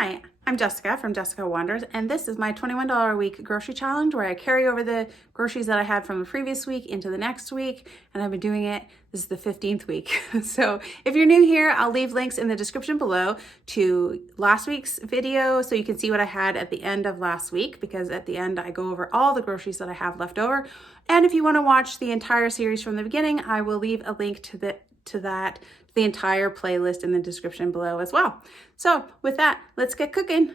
Hi, I'm Jessica from Jessica Wonders, and this is my $21 a week grocery challenge where I carry over the groceries that I had from the previous week into the next week, and I've been doing it. This is the 15th week. So if you're new here, I'll leave links in the description below to last week's video so you can see what I had at the end of last week, because at the end I go over all the groceries that I have left over. And if you want to watch the entire series from the beginning, I will leave a link to the entire playlist in the description below as well. So with that, let's get cooking.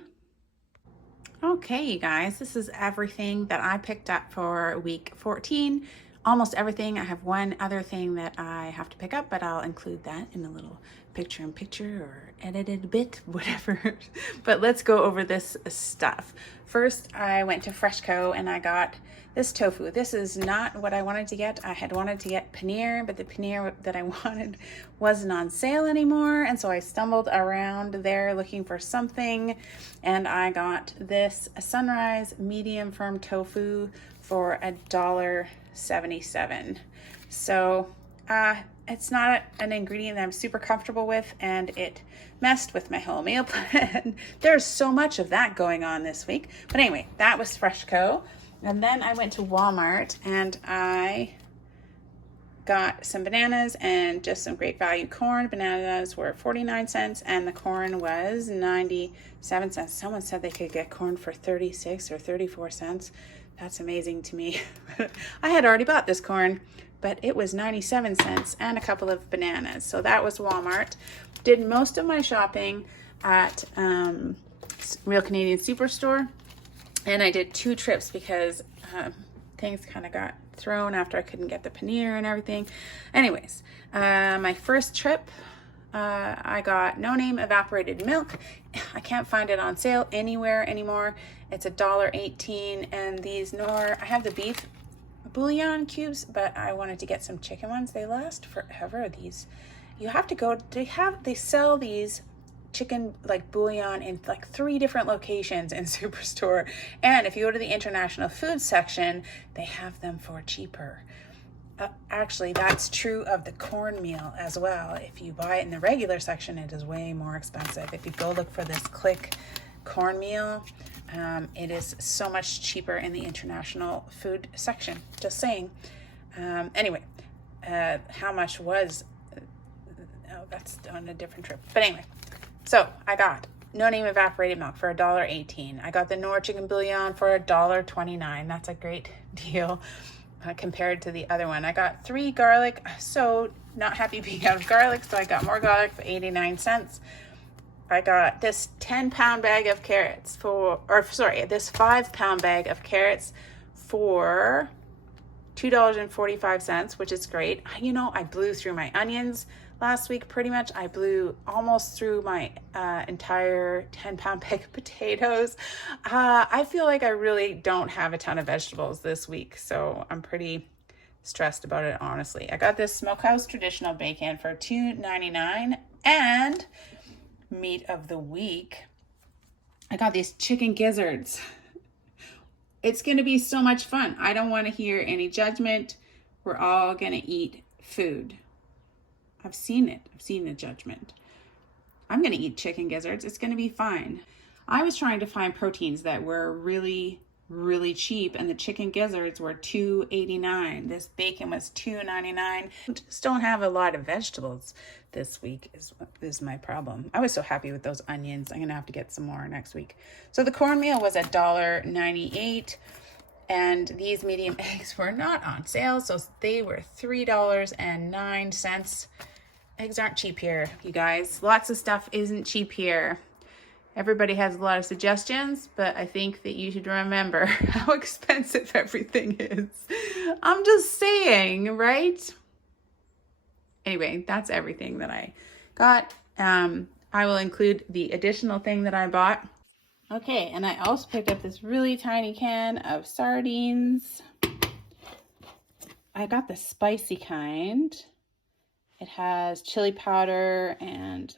Okay, you guys, this is everything that I picked up for week 14. Almost everything. I have one other thing that I have to pick up, but I'll include that in a little picture-in-picture or edited bit, whatever. But let's go over this stuff. First, I went to Freshco and I got this tofu. This is not what I wanted to get. I had wanted to get paneer, but the paneer that I wanted wasn't on sale anymore. And so I stumbled around there looking for something, and I got this Sunrise medium firm tofu for $1.77. So it's not an ingredient that I'm super comfortable with, and it messed with my whole meal plan. There's so much of that going on this week. But anyway, that was Freshco. And then I went to Walmart and I got some bananas and just some great value corn. Bananas were 49 cents and the corn was 97 cents. Someone said they could get corn for 36 or 34 cents. That's amazing to me. I had already bought this corn, but it was 97 cents and a couple of bananas. So that was Walmart. Did most of my shopping at Real Canadian Superstore. And I did 2 trips because things kind of got thrown after I couldn't get the paneer and everything. Anyways, my first trip, I got No Name evaporated milk. I can't find it on sale anywhere anymore. It's $1.18, and I have the beef bouillon cubes, but I wanted to get some chicken ones. They last forever. These, you have to go, they sell these chicken like bouillon in like 3 different locations in Superstore, and if you go to the international food section, they have them for cheaper. Actually, that's true of the cornmeal as well. If you buy it in the regular section, it is way more expensive. If you go look for this Click cornmeal, it is so much cheaper in the international food section. Just saying. Anyway, how much was? Oh, that's on a different trip. But anyway. So I got No Name evaporated milk for $1.18. I got the Knorr chicken bouillon for $1.29. That's a great deal compared to the other one. I got 3 garlic. So not happy being out of garlic, so I got more garlic for 89 cents. I got this 10-pound bag of carrots this 5-pound bag of carrots for $2.45, which is great. You know, I blew through my onions last week pretty much. I blew almost through my entire 10-pound bag of potatoes. I feel like I really don't have a ton of vegetables this week, so I'm pretty stressed about it, honestly. I got this Smokehouse Traditional Bacon for $2.99, and meat of the week, I got these chicken gizzards. It's going to be so much fun. I don't want to hear any judgment. We're all going to eat food. I've seen it. I've seen the judgment. I'm going to eat chicken gizzards. It's going to be fine. I was trying to find proteins that were really, really cheap, and the chicken gizzards were $2.89. This bacon was $2.99. Just don't have a lot of vegetables this week is my problem. I was so happy with those onions. I'm going to have to get some more next week. So the cornmeal was $1.98. And these medium eggs were not on sale, so they were $3.09. Eggs aren't cheap here, you guys. Lots of stuff isn't cheap here. Everybody has a lot of suggestions, but I think that you should remember how expensive everything is. I'm just saying, right? Anyway, that's everything that I got. I will include the additional thing that I bought. Okay, and I also picked up this really tiny can of sardines. I got the spicy kind. It has chili powder and,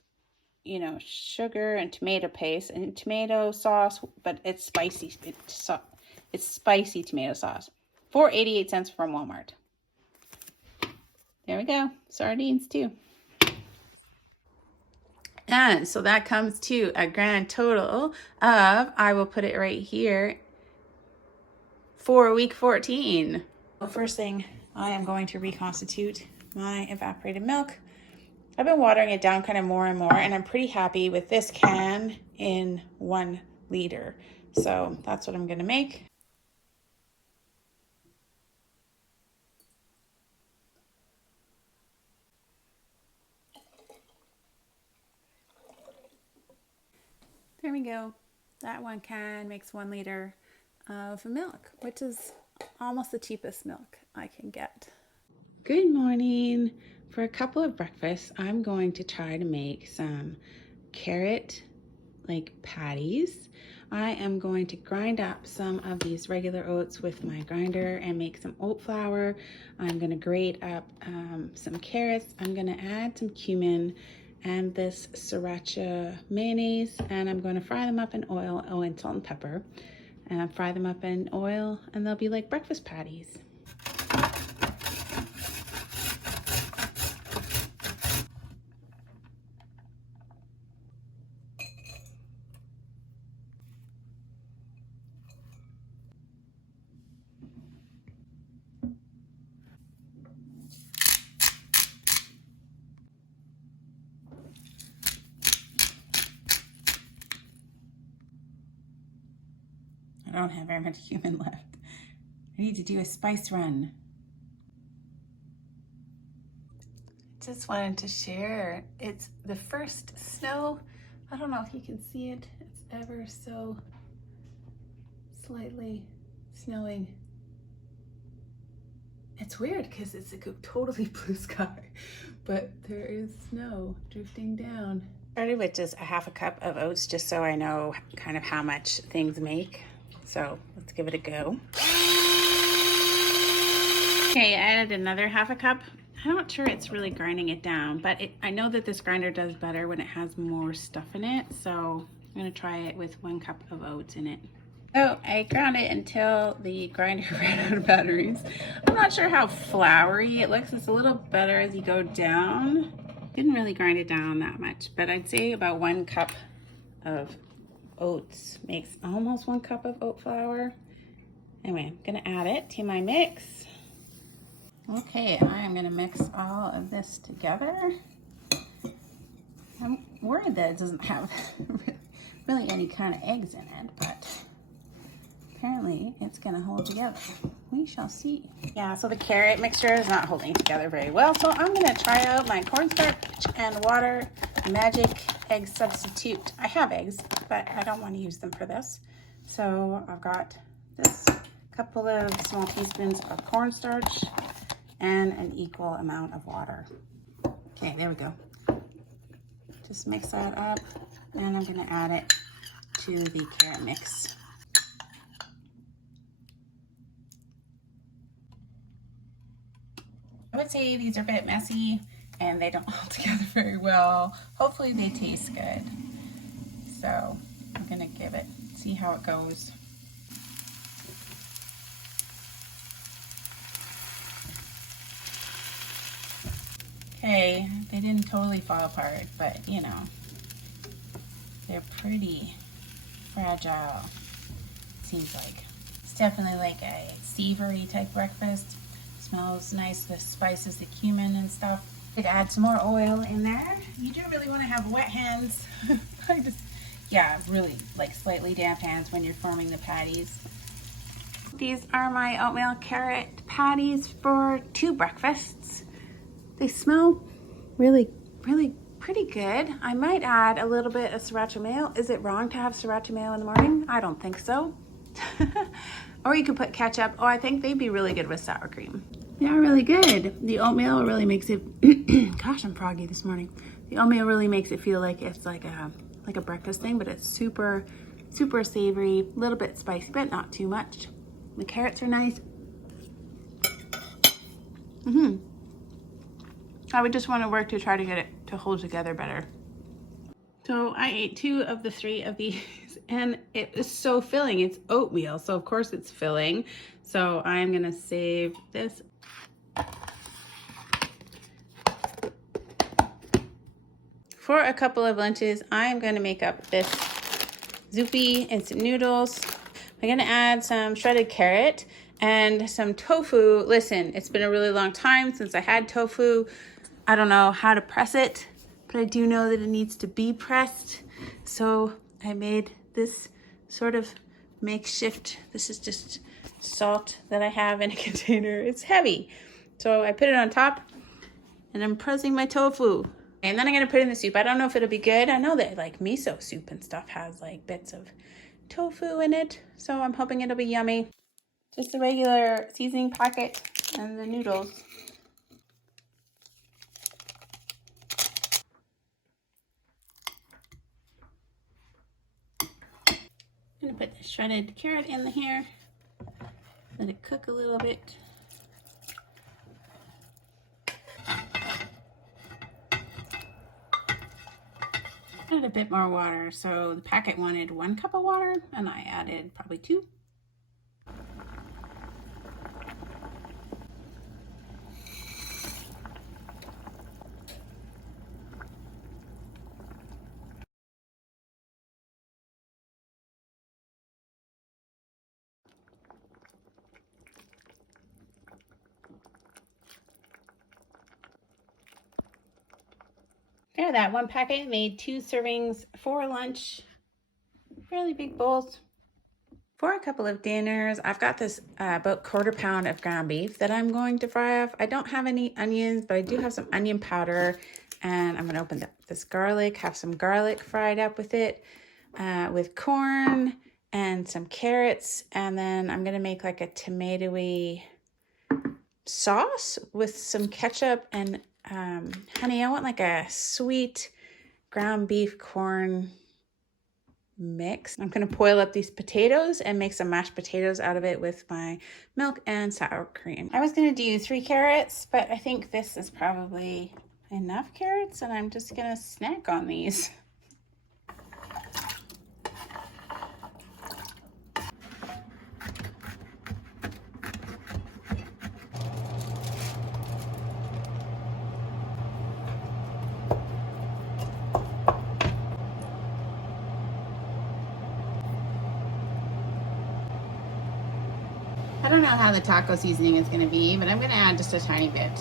you know, sugar and tomato paste and tomato sauce, but it's spicy. It's spicy tomato sauce. For 88 cents from Walmart. There we go. Sardines too. And so that comes to a grand total of, I will put it right here, for week 14. The first thing, I am going to reconstitute my evaporated milk. I've been watering it down kind of more and more, and I'm pretty happy with this can in 1 liter. So that's what I'm gonna make. There we go. That 1 can makes 1 liter of milk, which is almost the cheapest milk I can get. Good morning. For a couple of breakfasts, I'm going to try to make some carrot patties. I am going to grind up some of these regular oats with my grinder and make some oat flour. I'm going to grate up some carrots. I'm going to add some cumin and this sriracha mayonnaise, and I'm going to fry them up in oil, and salt and pepper, and fry them up in oil, and they'll be like breakfast patties. I don't have very much cumin left. I need to do a spice run. Just wanted to share, it's the first snow. I don't know if you can see it. It's ever so slightly snowing. It's weird because it's a totally blue sky, but there is snow drifting down. Started with just a half a cup of oats just so I know kind of how much things make. So let's give it a go. Okay, I added another half a cup. I'm not sure it's really grinding it down, but I know that this grinder does better when it has more stuff in it. So I'm gonna try it with 1 cup of oats in it. So I ground it until the grinder ran out of batteries. I'm not sure how floury it looks. It's a little better as you go down. Didn't really grind it down that much, but I'd say about 1 cup of oats makes almost 1 cup of oat flour. Anyway, I'm gonna add it to my mix. Okay, I'm gonna mix all of this together. I'm worried that it doesn't have really any kind of eggs in it, but apparently it's gonna hold together. We shall see. Yeah, so the carrot mixture is not holding together very well, so I'm gonna try out my cornstarch and water magic egg substitute. I have eggs, but I don't want to use them for this. So I've got this couple of small teaspoons of cornstarch and an equal amount of water. Okay, there we go. Just mix that up, and I'm gonna add it to the carrot mix. I would say these are a bit messy and they don't hold together very well. Hopefully they taste good. So I'm gonna see how it goes. Okay, they didn't totally fall apart, but you know, they're pretty fragile, it seems like. It's definitely like a savory type breakfast. Smells nice, the spices, the cumin and stuff. Could add some more oil in there. You do really want to have wet hands. Really like slightly damp hands when you're forming the patties. These are my oatmeal carrot patties for 2 breakfasts. They smell really pretty good. I might add a little bit of sriracha mayo. Is it wrong to have sriracha mayo in the morning? I don't think so. Or you could put ketchup. Oh, I think they'd be really good with sour cream. They are really good. The oatmeal really makes it, gosh, I'm froggy this morning. The oatmeal really makes it feel like it's like a breakfast thing, but it's super savory, a little bit spicy, but not too much. The carrots are nice. I would just want to work to try to get it to hold together better. So I ate 2 of the 3 of these and it is so filling. It's oatmeal, so of course it's filling. So I'm gonna save this. For a couple of lunches, I'm going to make up this Zupi instant noodles. I'm going to add some shredded carrot and some tofu. Listen, it's been a really long time since I had tofu. I don't know how to press it, but I do know that it needs to be pressed. So I made this sort of makeshift. This is just salt that I have in a container. It's heavy. So I put it on top and I'm pressing my tofu. And then I'm gonna put it in the soup. I don't know if it'll be good. I know that like miso soup and stuff has like bits of tofu in it. So I'm hoping it'll be yummy. Just the regular seasoning packet and the noodles. I'm gonna put the shredded carrot in here. Let it cook a little bit. Add a bit more water. So the packet wanted 1 cup of water and I added probably 2. There, that one packet made 2 servings for lunch. Fairly big bowls. For a couple of dinners, I've got this about 1/4 pound of ground beef that I'm going to fry off. I don't have any onions, but I do have some onion powder. And I'm going to open up this garlic, have some garlic fried up with it, with corn and some carrots. And then I'm going to make like a tomatoey sauce with some ketchup and honey. I want like a sweet ground beef corn mix. I'm going to boil up these potatoes and make some mashed potatoes out of it with my milk and sour cream. I was going to do 3 carrots, but I think this is probably enough carrots and I'm just going to snack on these. I don't know how the taco seasoning is going to be, but I'm going to add just a tiny bit.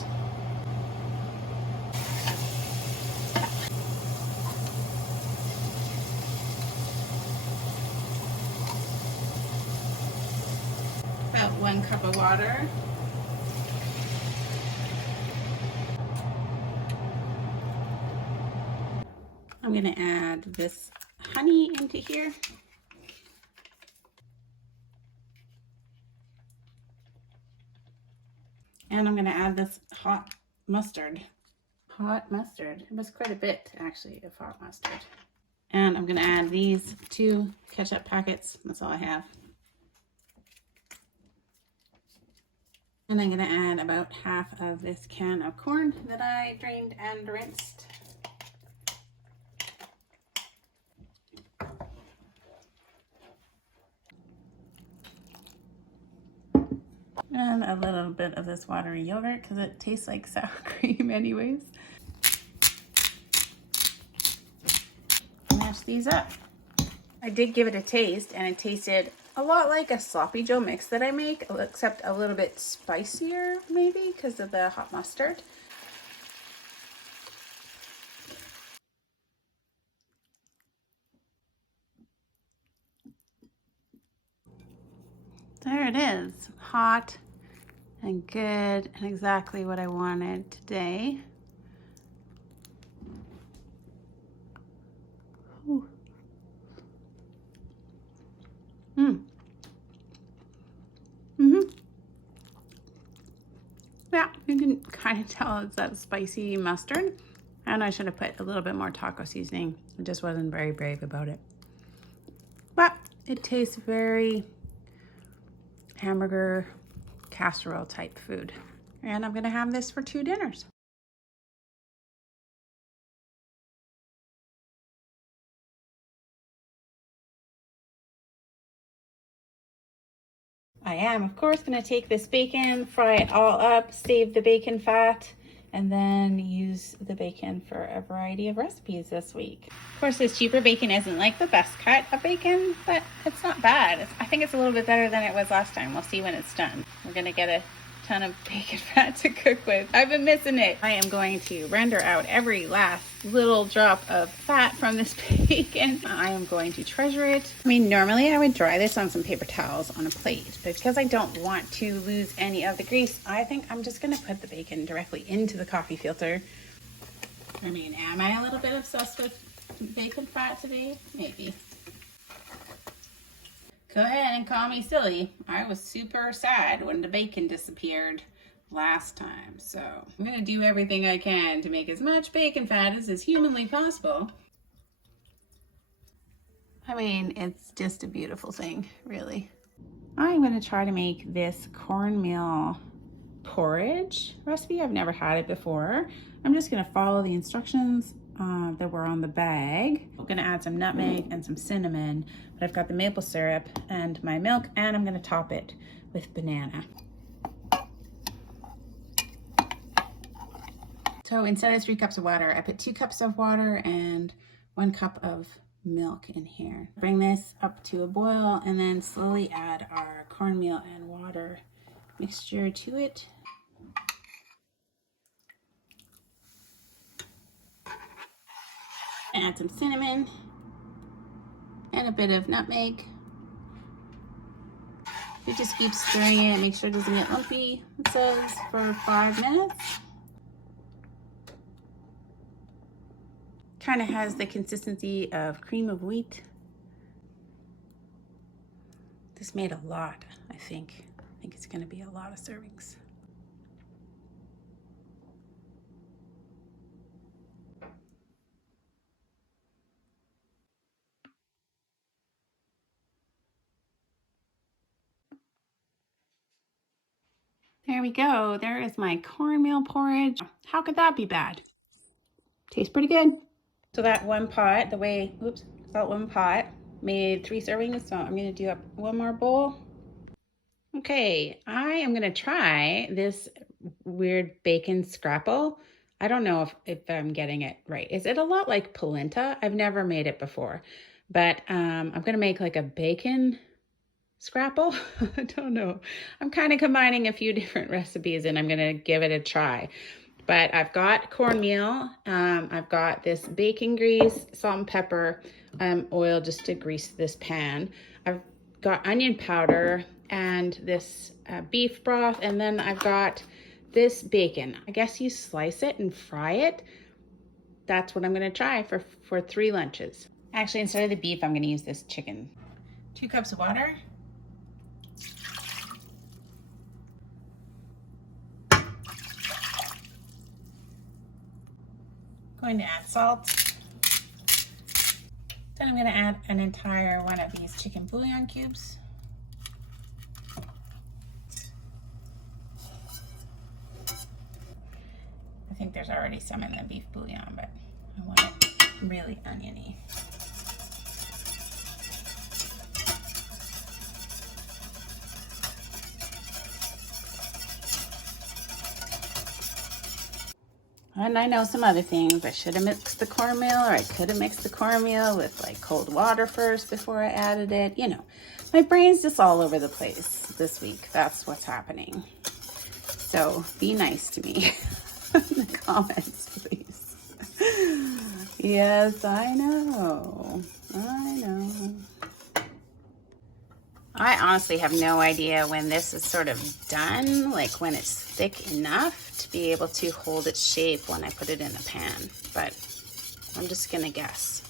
About 1 cup of water. I'm going to add this honey into here. And I'm going to add this hot mustard. Hot mustard. It was quite a bit, actually, of hot mustard. And I'm going to add these 2 ketchup packets. That's all I have. And I'm going to add about half of this can of corn that I drained and rinsed. And a little bit of this watery yogurt because it tastes like sour cream anyways. Mash these up. I did give it a taste and it tasted a lot like a sloppy joe mix that I make, except a little bit spicier maybe because of the hot mustard. There it is, hot and good and exactly what I wanted today. Ooh. Yeah, you can kind of tell it's that spicy mustard. And I should have put a little bit more taco seasoning. I just wasn't very brave about it. But it tastes very hamburger casserole type food. And I'm gonna have this for 2 dinners. I am, of course, going to take this bacon, fry it all up, save the bacon fat, and then use the bacon for a variety of recipes this week. Of course, this cheaper bacon isn't like the best cut of bacon, but it's not bad. I think it's a little bit better than it was last time. We'll see when it's done. We're gonna get a ton of bacon fat to cook with. I've been missing it. I am going to render out every last little drop of fat from this bacon. I am going to treasure it. I mean, normally I would dry this on some paper towels on a plate, but because I don't want to lose any of the grease, I think I'm just gonna put the bacon directly into the coffee filter. I mean, am I a little bit obsessed with bacon fat today? Maybe. Go ahead and call me silly. I was super sad when the bacon disappeared last time. So I'm gonna do everything I can to make as much bacon fat as is humanly possible. I mean, it's just a beautiful thing, really. I'm gonna try to make this cornmeal porridge recipe. I've never had it before. I'm just gonna follow the instructions that were on the bag. I'm gonna add some nutmeg and some cinnamon, but I've got the maple syrup and my milk, and I'm gonna top it with banana. So instead of 3 cups of water, I put 2 cups of water and 1 cup of milk in here. Bring this up to a boil and then slowly add our cornmeal and water mixture to it. Add some cinnamon and a bit of nutmeg. You just keep stirring it, make sure it doesn't get lumpy. It says for 5 minutes. Kind of has the consistency of cream of wheat. This made a lot, I think. I think it's gonna be a lot of servings. There we go. There is my cornmeal porridge. How could that be bad? Tastes pretty good. So that one pot, that one pot made 3 servings. So I'm gonna do up 1 more bowl. Okay, I am gonna try this weird bacon scrapple. I don't know if I'm getting it right. Is it a lot like polenta? I've never made it before, but I'm gonna make like a bacon scrapple. I don't know. I'm kind of combining a few different recipes and I'm gonna give it a try. But I've got cornmeal, I've got this bacon grease, salt and pepper, oil just to grease this pan. I've got onion powder and this beef broth, and then I've got this bacon. I guess you slice it and fry it. That's what I'm gonna try for 3 lunches. Actually, instead of the beef, I'm gonna use this chicken. 2 cups of water. Going to add salt. Then I'm going to add an entire one of these chicken bouillon cubes. I think there's already some in the beef bouillon, but I want it really oniony. And I know some other things. I should have mixed the cornmeal, or I could have mixed the cornmeal with like cold water first before I added it. You know, my brain's just all over the place this week. That's what's happening. So be nice to me in the comments, please. Yes, I know. I know. I honestly have no idea when this is sort of done, like when it's thick enough to be able to hold its shape when I put it in the pan, but I'm just gonna guess.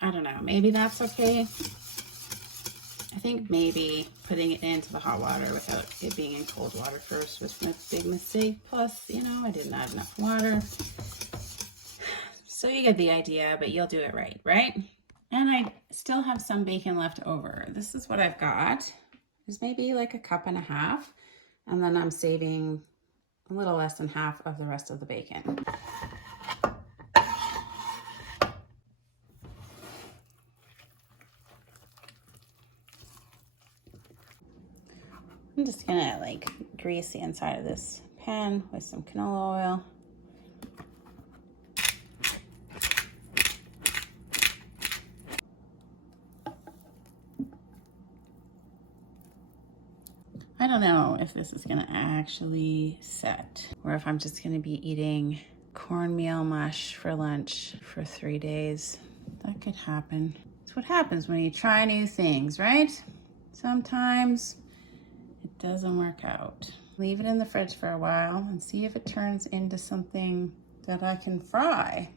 I don't know, maybe that's okay. I think maybe putting it into the hot water without it being in cold water first was my big mistake. Plus, you know, I didn't add enough water. So you get the idea, but you'll do it right, right? And I still have some bacon left over. This is what I've got. There's maybe like 1.5 cups. And then I'm saving a little less than half of the rest of the bacon. I'm just gonna like grease the inside of this pan with some canola oil. I don't know if this is gonna actually set or if I'm just gonna be eating cornmeal mush for lunch for 3 days. That could happen. It's what happens when you try new things, right? Sometimes it doesn't work out. Leave it in the fridge for a while and see if it turns into something that I can fry.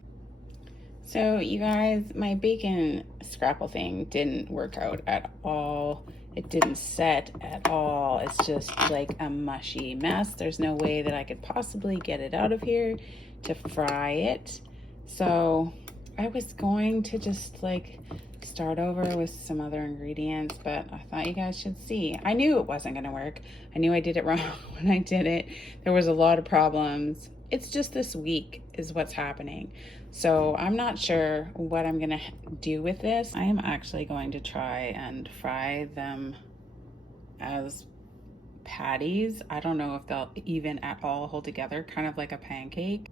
So you guys, my bacon scrapple thing didn't work out at all. It didn't set at all. It's just like a mushy mess. There's no way that I could possibly get it out of here to fry it. So I was going to just like start over with some other ingredients, but I thought you guys should see. I knew it wasn't gonna work. I knew I did it wrong when I did it. There was a lot of problems. It's just this week is what's happening. So I'm not sure what I'm gonna do with this. I am actually going to try and fry them as patties. I don't know if they'll even at all hold together, kind of like a pancake.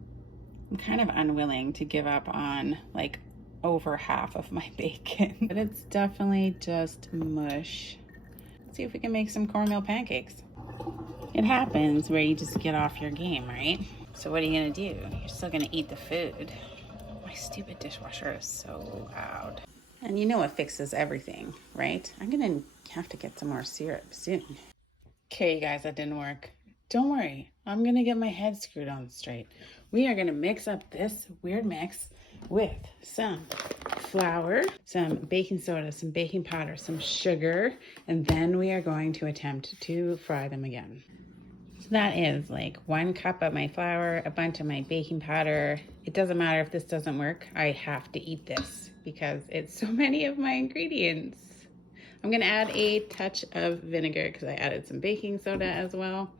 I'm kind of unwilling to give up on like over half of my bacon, but it's definitely just mush. Let's see if we can make some cornmeal pancakes. It happens where you just get off your game, right? So what are you gonna do? You're still gonna eat the food. My stupid dishwasher is so loud. And you know what fixes everything, right? I'm gonna have to get some more syrup soon. Okay, you guys, that didn't work. Don't worry, I'm gonna get my head screwed on straight. We are gonna mix up this weird mix with some flour, some baking soda, some baking powder, some sugar, and then we are going to attempt to fry them again. So that is like 1 cup of my flour, a bunch of my baking powder. It doesn't matter if this doesn't work. I have to eat this because it's so many of my ingredients. I'm gonna add a touch of vinegar because I added some baking soda as well.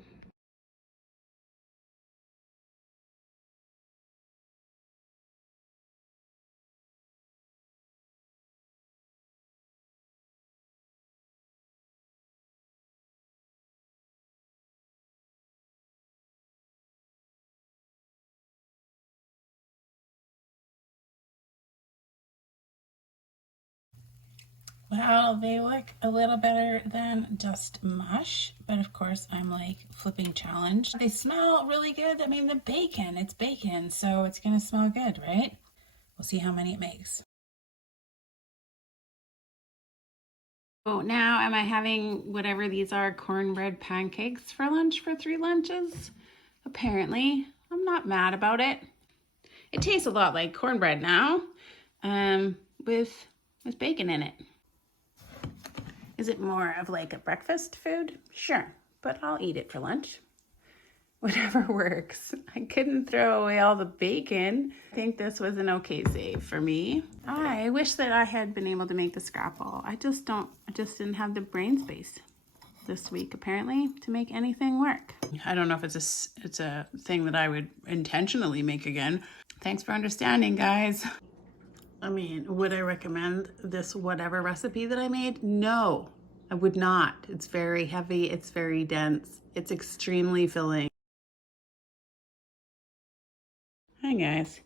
Well, they look a little better than just mush, but of course I'm like flipping challenged. They smell really good. I mean, it's bacon, so it's gonna smell good, right? We'll see how many it makes. Oh, now am I having whatever these are, cornbread pancakes for lunch for 3 lunches? Apparently. I'm not mad about it. It tastes a lot like cornbread now, with bacon in it. Is it more of like a breakfast food? Sure, but I'll eat it for lunch. Whatever works. I couldn't throw away all the bacon. I think this was an okay save for me. I wish that I had been able to make the scrapple. I just didn't have the brain space this week apparently to make anything work. I don't know if it's a thing that I would intentionally make again. Thanks for understanding, guys. I mean, would I recommend this whatever recipe that I made? No, I would not. It's very heavy, it's very dense, it's extremely filling. Hi guys.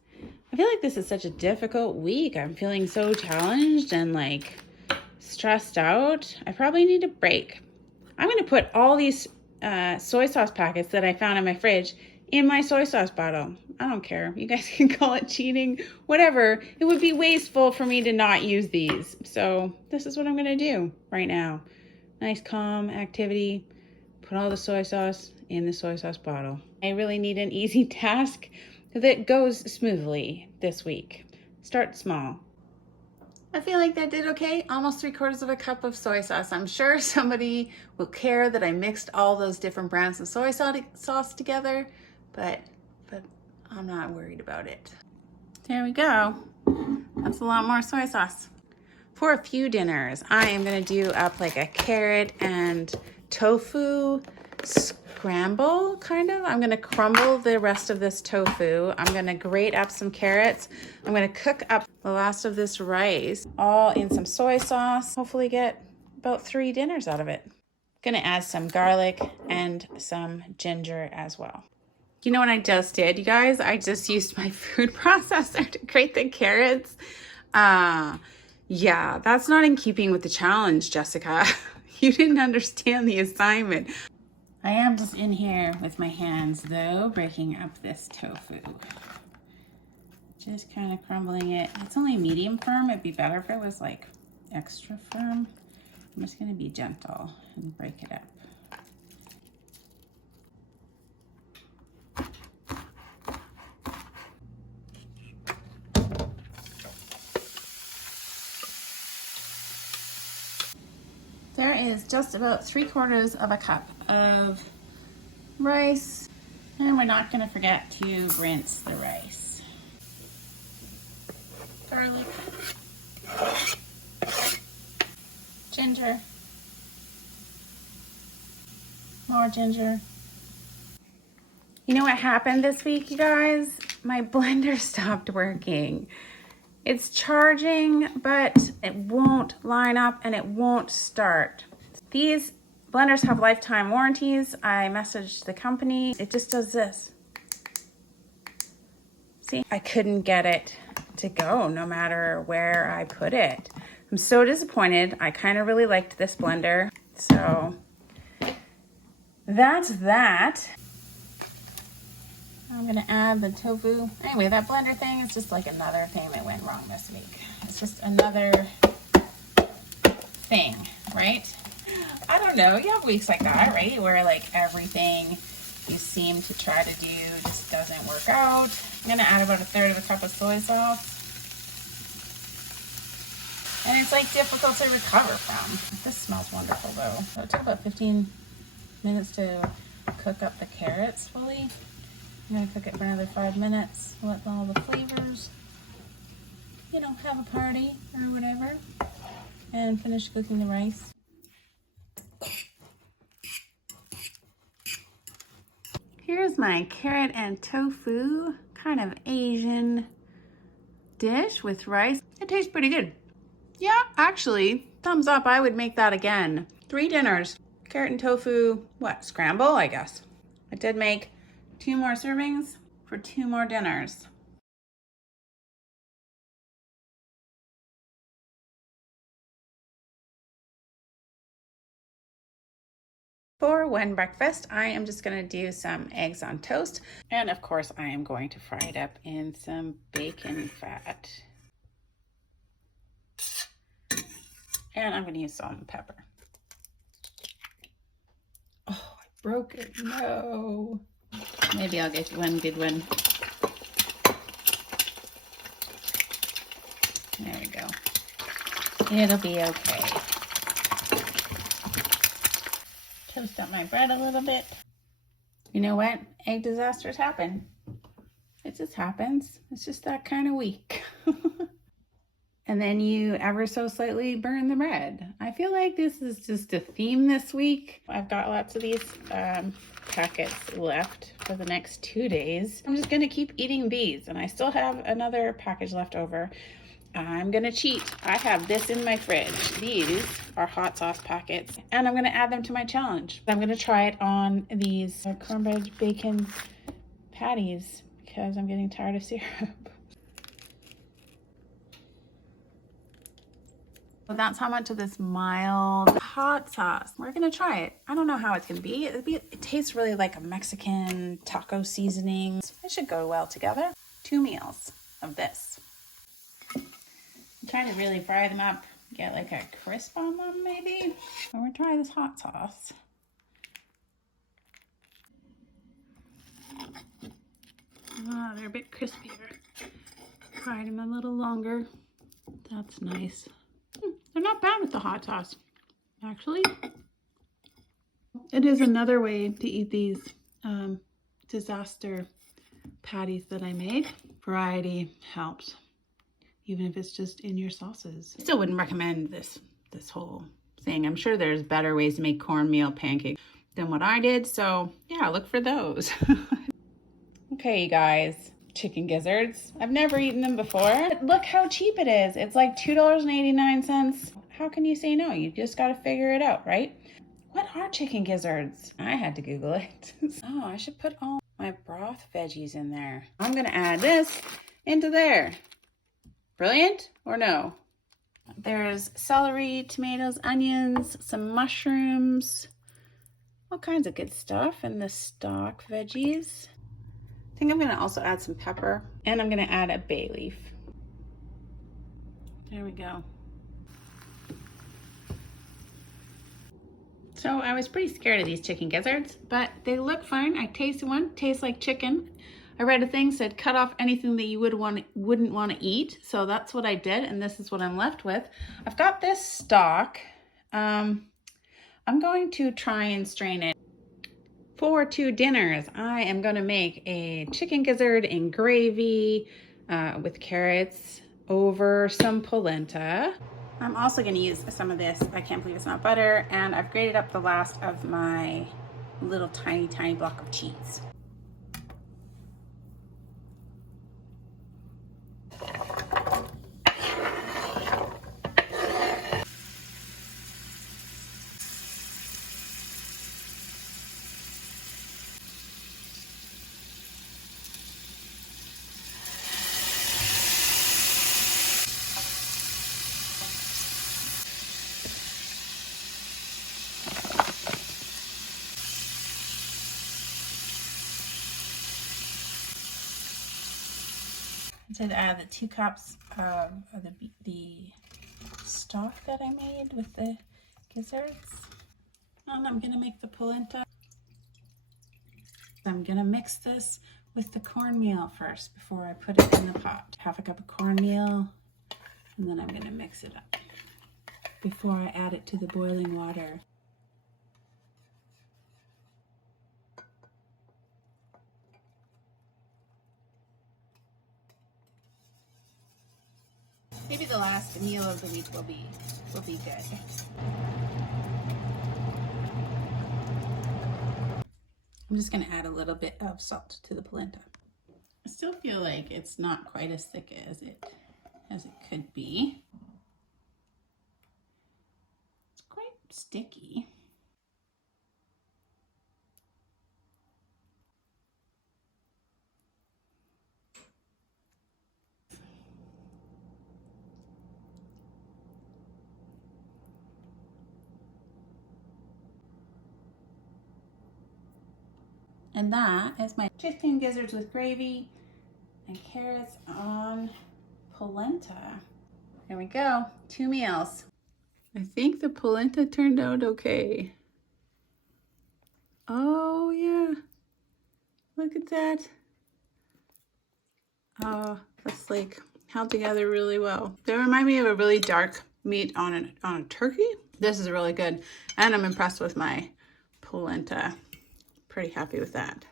I feel like this is such a difficult week. I'm feeling so challenged and like stressed out. I probably need a break. I'm gonna put all these soy sauce packets that I found in my fridge in my soy sauce bottle. I don't care. You guys can call it cheating, whatever. It would be wasteful for me to not use these. So this is what I'm gonna do right now. Nice calm activity. Put all the soy sauce in the soy sauce bottle. I really need an easy task that goes smoothly this week. Start small. I feel like that did okay. Almost 3/4 cup of soy sauce. I'm sure somebody will care that I mixed all those different brands of soy sauce together, but I'm not worried about it. There we go. That's a lot more soy sauce. For a few dinners, I am gonna do up like a carrot and tofu scramble, kind of. I'm gonna crumble the rest of this tofu. I'm gonna grate up some carrots. I'm gonna cook up the last of this rice, all in some soy sauce. Hopefully get about 3 dinners out of it. Gonna add some garlic and some ginger as well. You know what I just did, you guys? I just used my food processor to grate the carrots. Yeah, that's not in keeping with the challenge, Jessica. You didn't understand the assignment. I am just in here with my hands though, breaking up this tofu. Just kind of crumbling it. It's only medium firm. It'd be better if it was like extra firm. I'm just gonna be gentle and break it up. There is just about 3/4 of a cup of rice, and we're not going to forget to rinse the rice. Garlic, ginger, more ginger. You know what happened this week, you guys? My blender stopped working. It's charging, but it won't line up and it won't start. These blenders have lifetime warranties. I messaged the company. It just does this. See, I couldn't get it to go no matter where I put it. I'm so disappointed. I kind of really liked this blender. So that's that. I'm gonna add the tofu. Anyway, that blender thing is just like another thing that went wrong this week. It's just another thing, right? I don't know, you have weeks like that, right? Where like everything you seem to try to do just doesn't work out. I'm gonna add about 1/3 of a cup of soy sauce. And it's like difficult to recover from. This smells wonderful though. So it took about 15 minutes to cook up the carrots fully. I'm gonna cook it for another 5 minutes, let all the flavors, you know, have a party or whatever, and finish cooking the rice. Here's my carrot and tofu, kind of Asian dish with rice. It tastes pretty good. Yeah, actually, thumbs up, I would make that again. 3 dinners, carrot and tofu, what, scramble, I guess. I did make 2 more servings for 2 more dinners. For one breakfast, I am just gonna do some eggs on toast. And of course, I am going to fry it up in some bacon fat. And I'm gonna use salt and pepper. Oh, I broke it, no. Maybe I'll get one good one. There we go. It'll be okay. Toast up my bread a little bit. You know what? Egg disasters happen. It just happens. It's just that kind of week. And then you ever so slightly burn the bread. I feel like this is just a theme this week. I've got lots of these packets left for the next 2 days. I'm just gonna keep eating these, and I still have another package left over. I'm gonna cheat. I have this in my fridge. These are hot sauce packets, and I'm gonna add them to my challenge. I'm gonna try it on these cornbread bacon patties because I'm getting tired of syrup. So that's how much of this mild hot sauce. We're gonna try it. I don't know how it's gonna be. It tastes really like a Mexican taco seasoning. It should go well together. 2 meals of this. I'm trying to really fry them up, get like a crisp on them maybe. But we're trying this hot sauce. Oh, they're a bit crispier. Fried them a little longer. That's nice. They're not bad with the hot sauce, actually. It is another way to eat these disaster patties that I made. Variety helps, even if it's just in your sauces. I still wouldn't recommend this whole thing. I'm sure there's better ways to make cornmeal pancakes than what I did, so yeah, look for those. Okay, you guys. Chicken gizzards. I've never eaten them before. But look how cheap it is. It's like $2.89. How can you say no? You just got to figure it out, right? What are chicken gizzards? I had to Google it. Oh, I should put all my broth veggies in there. I'm going to add this into there. Brilliant or no? There's celery, tomatoes, onions, some mushrooms, All kinds of good stuff in the stock veggies. I think I'm gonna also add some pepper, and I'm gonna add a bay leaf. There we go. So I was pretty scared of these chicken gizzards, but they look fine. I tasted one, tastes like chicken. I read a thing said cut off anything that you wouldn't want to eat. So that's what I did, and this is what I'm left with. I've got this stock. I'm going to try and strain it. For 2 dinners, I am going to make a chicken gizzard in gravy with carrots over some polenta. I'm also going to use some of this, I can't believe it's not butter, and I've grated up the last of my little tiny block of cheese. To add the 2 cups of the stock that I made with the gizzards. And I'm gonna make the polenta. I'm gonna mix this with the cornmeal first before I put it in the pot. 1/2 cup of cornmeal, and then I'm gonna mix it up before I add it to the boiling water. Maybe the last meal of the week will be good. I'm just going to add a little bit of salt to the polenta. I still feel like it's not quite as thick as it could be. It's quite sticky. And that is my chicken gizzards with gravy and carrots on polenta. There we go, 2 meals. I think the polenta turned out okay. Oh yeah, look at that. Oh, that's like held together really well. They remind me of a really dark meat on a turkey. This is really good, and I'm impressed with my polenta. Pretty happy with that.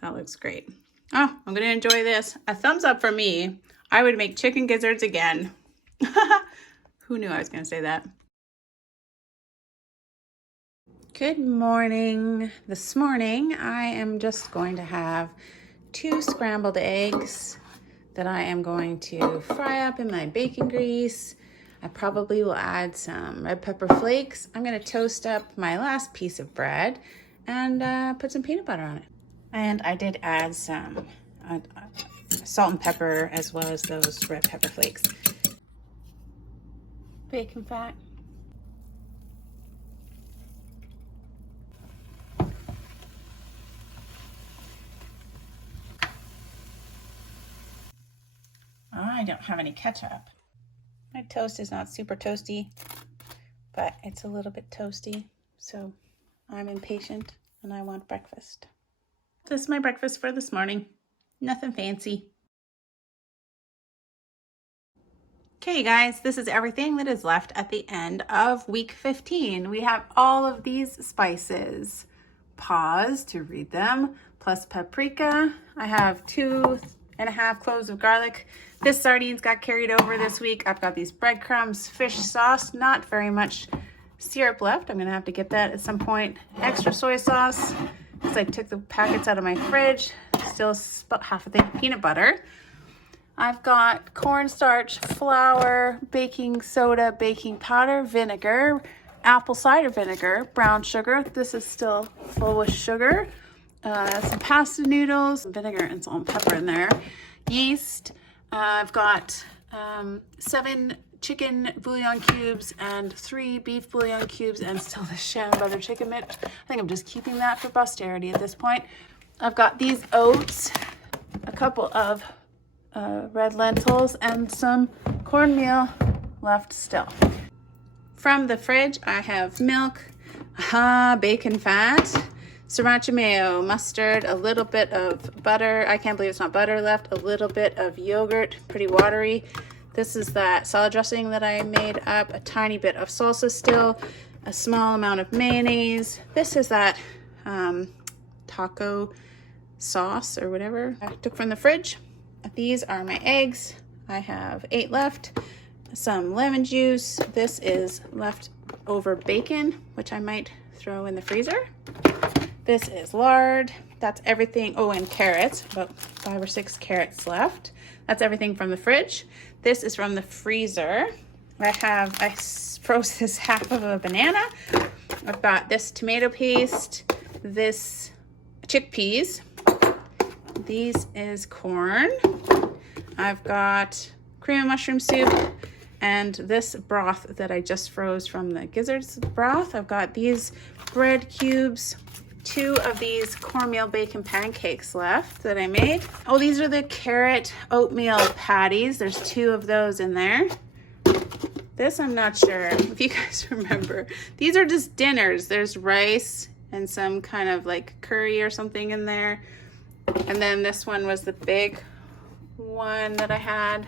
That looks great. Oh, I'm gonna enjoy this. A thumbs up for me. I would make chicken gizzards again. Who knew I was gonna say that? Good morning. This morning I am just going to have 2 scrambled eggs that I am going to fry up in my bacon grease. I probably will add some red pepper flakes. I'm gonna toast up my last piece of bread and put some peanut butter on it. And I did add some salt and pepper as well as those red pepper flakes. Bacon fat. I don't have any ketchup. My toast is not super toasty, but it's a little bit toasty, so I'm impatient and I want breakfast. This is my breakfast for this morning. Nothing fancy. Okay guys, this is everything that is left at the end of week 15. We have all of these spices. Pause to read them, plus paprika. I have 2.5 cloves of garlic. This sardines got carried over this week. I've got these breadcrumbs, fish sauce, not very much syrup left. I'm gonna have to get that at some point. Extra soy sauce, because I took the packets out of my fridge. Still about half a thing of peanut butter. I've got cornstarch, flour, baking soda, baking powder, vinegar, apple cider vinegar, brown sugar. This is still full with sugar. Some pasta noodles, vinegar and salt and pepper in there. Yeast. I've got 7 chicken bouillon cubes and 3 beef bouillon cubes and still the sham butter chicken mitt. I think I'm just keeping that for posterity at this point. I've got these oats, a couple of red lentils, and some cornmeal left still. From the fridge, I have milk, bacon fat, sriracha mayo, mustard, a little bit of butter. I can't believe it's not butter left. A little bit of yogurt, pretty watery. This is that salad dressing that I made up. A tiny bit of salsa still, a small amount of mayonnaise. This is that taco sauce or whatever I took from the fridge. These are my eggs. I have 8 left. Some lemon juice. This is leftover bacon, which I might throw in the freezer. This is lard. That's everything. Oh, and carrots, about 5 or 6 carrots left. That's everything from the fridge. This is from the freezer. I froze this half of a banana. I've got this tomato paste, this chickpeas. These is corn. I've got cream and mushroom soup and this broth that I just froze from the GIZZARDS broth. I've got these bread cubes, 2 of these cornmeal bacon pancakes left that I made. Oh, these are the carrot oatmeal patties. There's 2 of those in there. This, I'm not sure if you guys remember. These are just dinners. There's rice and some kind of like curry or something in there. And then this one was the big one that I had.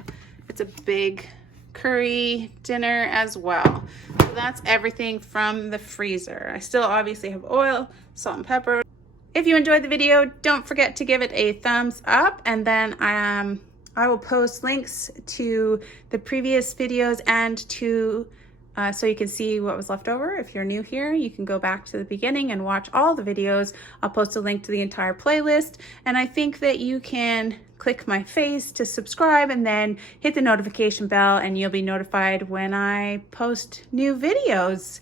It's a big curry dinner as well. So that's everything from the freezer. I still obviously have oil, salt and pepper. If you enjoyed the video, don't forget to give it a thumbs up, and then I will post links to the previous videos and to so you can see what was left over. If you're new here, you can go back to the beginning and watch all the videos. I'll post a link to the entire playlist, and I think that you can click my face to subscribe and then hit the notification bell and you'll be notified when I post new videos.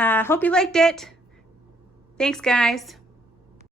Hope you liked it. Thanks, guys.